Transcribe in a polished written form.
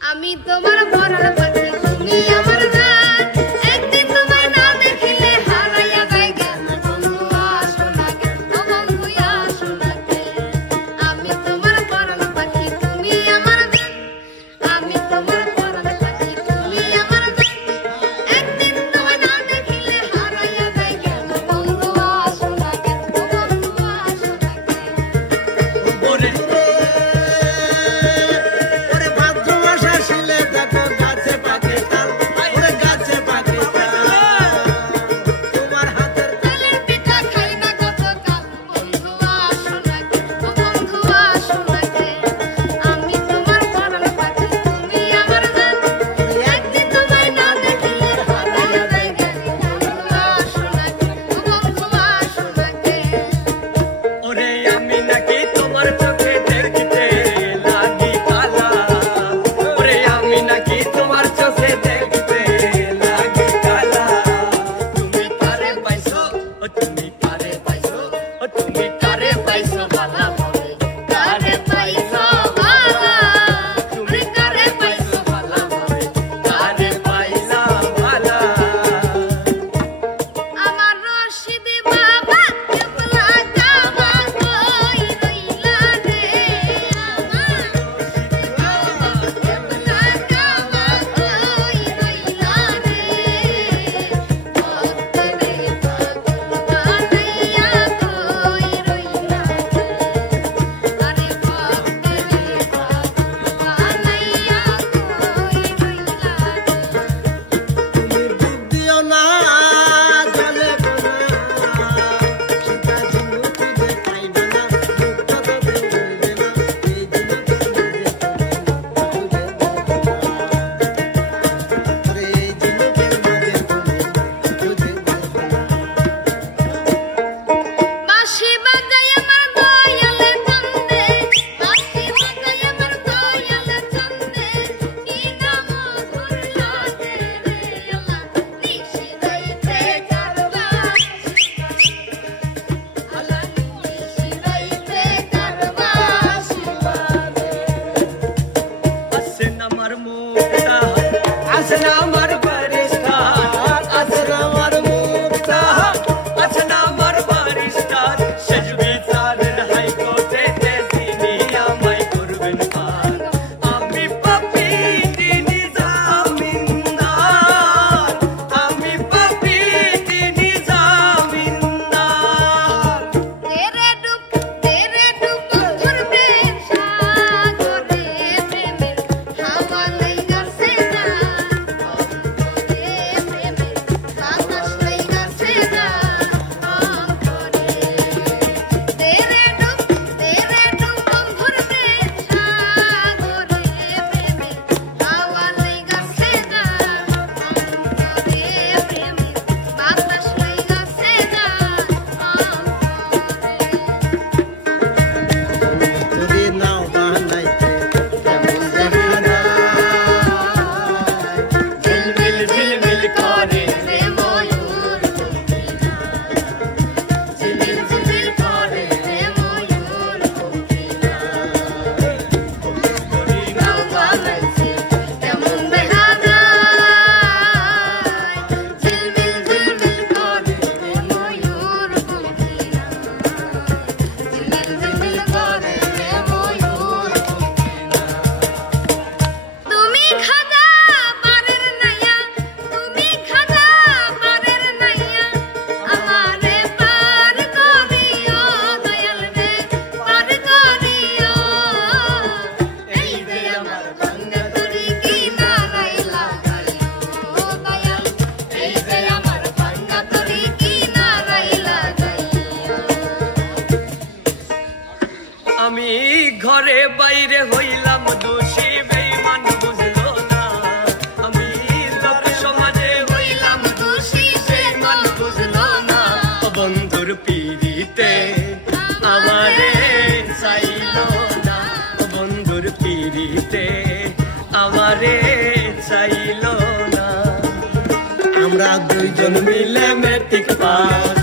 আমি তোমার পরাণ পাখি তুমি আমার জান একদিন তোমায় না দেখিলে হারাইয়া যাই জ্ঞান বন্ধু আসো না কেন বন্ধু আসো না কেন আমি তোমার পরাণ পাখি তুমি আমার জান আমি তোমার পরাণ পাখি তুমি আমার জান একদিন তোমায় না দেখিলে হারাইয়া যাই জ্ঞান বন্ধু আসো না কেন বন্ধু আসো না কেন ওরে ভাদ্র মাস আসিলে দেখো গাছে পাখি তাল ওরে গাছে পাখি তোমার হাতের তালের পিঠা খাই না কত কাল বন্ধু আসো না কেন বন্ধু আসো না কেন আমি তোমার পরাণ পাখি তুমি আমার জান একদিন তোমায় না দেখিলে হারাইয়া যাই জ্ঞান বন্ধু আসো না কেন বন্ধু আসো না কেন ওরে আমি নাকি তোমার চোখে দেখতে লাগি কালা ওরে আমি নাকি তোমার চোখে দেখতে লাগি কালা তুমি কারে পাইছো ও তুমি কারে পাইছো ও তুমি কারে পাইছো ভালা ভাবে কারে পাইছো ভালা তুমি কারে পাইছো ভালা ভাবে কারে পাইলা ভালা আমার রশিদি বাবা কেবলা কাবা কই রইলা রে আমার বাবা কেবলা কাবা কই রইলা রে ভক্তরে পাগল বানাইয়া কই রইলা রে আরে ভক্তরে পাগল বানাইয়া কই রইলা রে তুমি বুদ্ধিও না জলে বোনা সীতা ঝিনুক দেখাইবে না মুক্তা তো দেবে না এই ঝিনুক আরে এই ঝিনুকের মাঝে তুমি বাঁশি বাজায় আমার দয়ালে চন্দে বাঁশি বাজায় আমার দয়ালে চন্দে কি নাম মধুর লাগে রে আল্লাহ নিশি রাইতে কারবা আল্লাহ নিশি রাইতে কারবা শিবারে আসেন আমার মুক্তা আসেন আমার বারিস্তা আসেন আমার মুক্তা আসেন আমার বারিস্তা শেষ বিচারের হাইকোর্টে তিনি আমায় করবেন পার আমি পাপী তিনি জামিনদার আমি পাপী তিনি জামিনদার তেরে ডুব বন্ধুর প্রেম সাগরে প্রেমের হাওয়া লাইগাছে না অন্তরে প্রেমের বাতাস লাইগাছে না অন্তরে তেরে ডুব বন্ধুর প্রেম সাগরে প্রেমের হাওয়া লাইগাছে না অন্তরে প্রেমের বাতাস লাইগাছে না অন্তরে যদি নাও বানাইতে কেমন দেখা যায় ঝিলমিল ঝিলমিল করে রে ময়ূর কোকিলা ঝিলমিল ঝিলমিল করে রে ময়ূর কোকিলা নাও বানাইছে কেমন দেখা যায় ঝিলমিল ঝিলমিল করে রে ময়ূর কোকিলা ঝিলমিল ঝিলমিল করে রে ময়ূর কোকিলা তুমি খাজা পারের নাইয়া তুমি খাজা পারের নাইয়া আমারে পার করিও দয়াল রে পার করিও এই যে আমার ভাঙ্গা তরি কিনারায় লাগাইও দয়াল এই যে আমার ভাঙ্গা তরি কিনারায় লাগাইও আমি ঘরে বাইরে হইলাম দোষী বেঈমান বুঝলো না আমি লোক সমাজে হইলাম দোষী বেঈমান বুঝলো না বন্ধুর পিড়িতে আমারে চাইলো না বন্ধুর পিড়িতে আমারে চাইলো না আমরা দুইজন মিলে মেট্রিক পাস